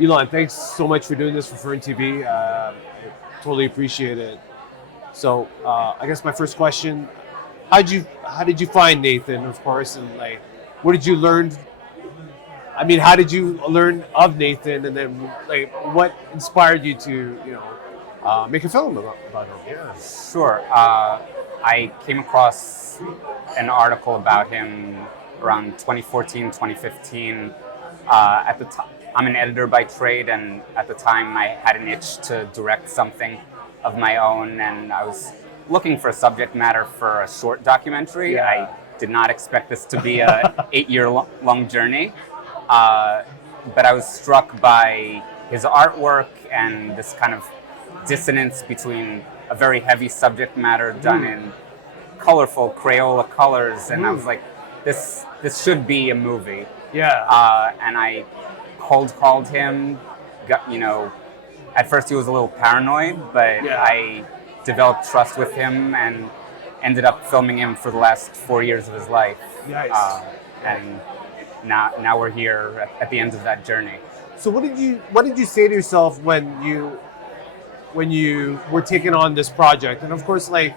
Elon, thanks so much for doing this for FERNTV. I totally appreciate it. So I guess my first question: how did you find Nathan, of course, and like, what did you learn? I mean, how did you learn of Nathan, and then like, what inspired you to make a film about him? Yeah. Sure. I came across an article about him around 2014, 2015. At the time, I'm an editor by trade, and at the time I had an itch to direct something of my own, and I was looking for a subject matter for a short documentary. Yeah. I did not expect this to be a 8-year long journey, but I was struck by his artwork and this kind of dissonance between a very heavy subject matter done in colorful Crayola colors, and I was like, this should be a movie. Yeah. And I cold called him. At first he was a little paranoid, but Yeah. I developed trust with him and ended up filming him for the last 4 years of his life. Nice. And now we're here at the end of that journey. So what did you say to yourself when you were taking on this project? And of course, like,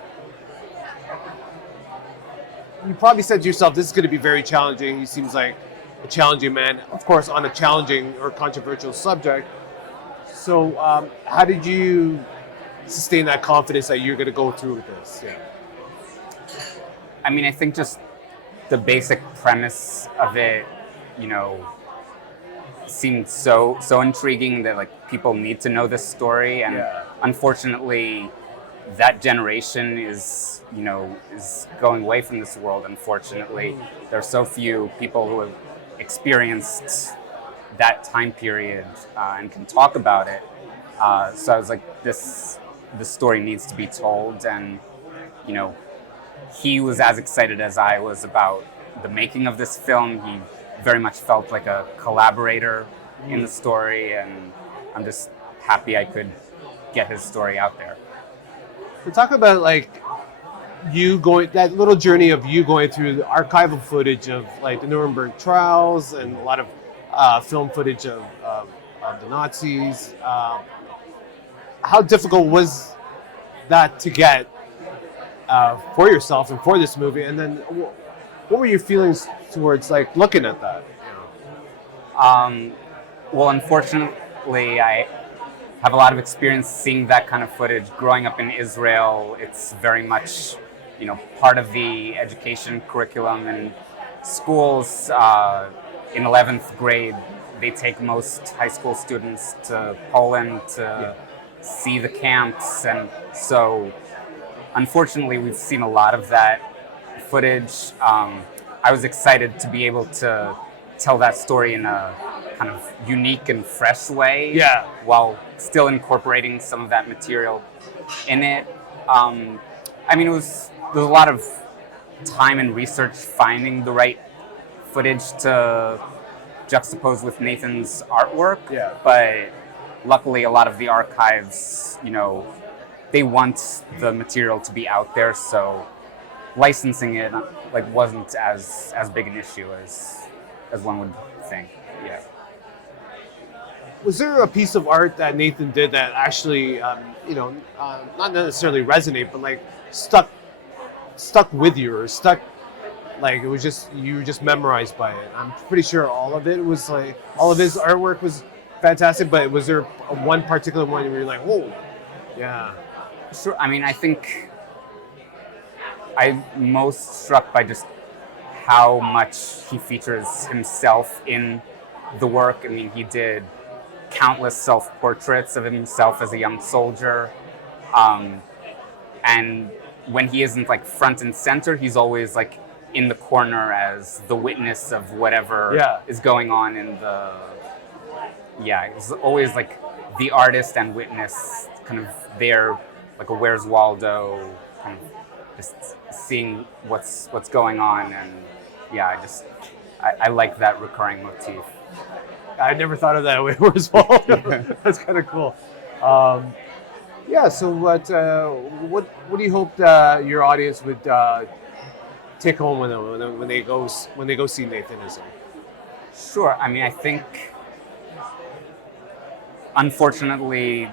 you probably said to yourself, this is going to be very challenging. He seems like a challenging man, of course, on a challenging or controversial subject. So how did you sustain that confidence that you're going to go through with this? Yeah. I mean, I think just the basic premise of it, seemed so intriguing that like people need to know this story, and Yeah. unfortunately, that generation is going away from this world. Unfortunately, there are so few people who have experienced that time period and can talk about it. So I was like, this story needs to be told, and he was as excited as I was about the making of this film. He very much felt like a collaborator in the story, and I'm just happy I could get his story out there. So talk about like that little journey of you going through the archival footage of like the Nuremberg trials and a lot of film footage of the Nazis. How difficult was that to get for yourself and for this movie? And then what were your feelings towards like looking at that? Well, unfortunately, I have a lot of experience seeing that kind of footage. Growing up in Israel, it's very much, part of the education curriculum in schools. In 11th grade, they take most high school students to Poland to see the camps, and so unfortunately, we've seen a lot of that footage. I was excited to be able to tell that story in a kind of unique and fresh way, Yeah. while still incorporating some of that material in it. I mean, there was a lot of time and research finding the right footage to juxtapose with Nathan's artwork. Yeah. But luckily, a lot of the archives, they want the material to be out there, so licensing it like wasn't as big an issue as one would think. Yeah. Was there a piece of art that Nathan did that actually, not necessarily resonate, but like stuck with you, or stuck, like it was just, you were just memorized by it? I'm pretty sure all of his artwork was fantastic, but was there one particular one where you're like, whoa, yeah? Sure. I mean, I think I'm most struck by just how much he features himself in the work. I mean, he did countless self-portraits of himself as a young soldier. And when he isn't like front and center, he's always like in the corner as the witness of whatever is going on in the... Yeah, he's always like the artist and witness, kind of there, like a Where's Waldo, kind of just seeing what's going on. And yeah, I like that recurring motif. I never thought of that way as well. That's kind of cool. Yeah. So what do you hope your audience would take home when they go see Nathan-ism? Sure. I mean, I think unfortunately,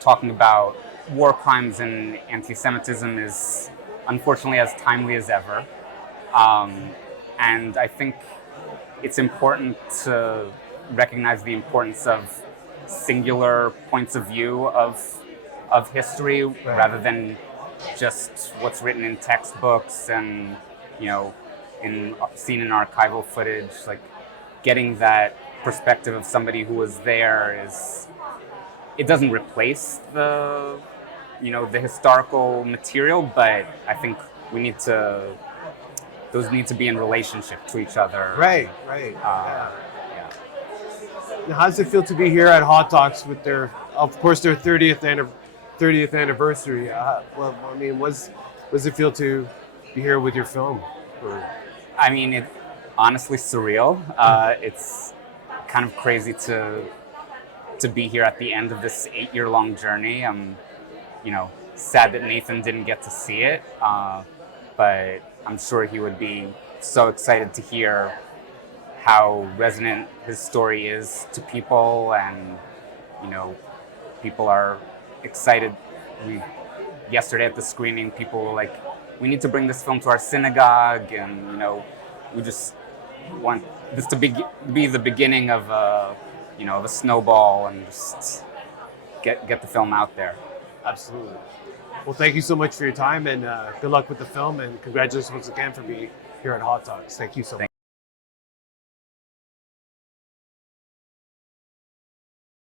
talking about war crimes and anti-Semitism is unfortunately as timely as ever. And I think it's important to recognize the importance of singular points of view of history rather than just what's written in textbooks and seen in archival footage. Like getting that perspective of somebody who was there it doesn't replace the historical material, but I think those need to be in relationship to each other. Right. Yeah. Now, how does it feel to be here at Hot Talks with their 30th anniversary? What does it feel to be here with your film? I mean, it's honestly surreal. It's kind of crazy to be here at the end of this 8-year-long journey. I'm, sad that Nathan didn't get to see it, but I'm sure he would be so excited to hear how resonant his story is to people, and people are excited. Yesterday at the screening, people were like, "We need to bring this film to our synagogue," and we just want this to be the beginning of a snowball, and just get the film out there. Absolutely. Well, thank you so much for your time, and good luck with the film, and congratulations once again for being here at Hot Talks. Thank you so much.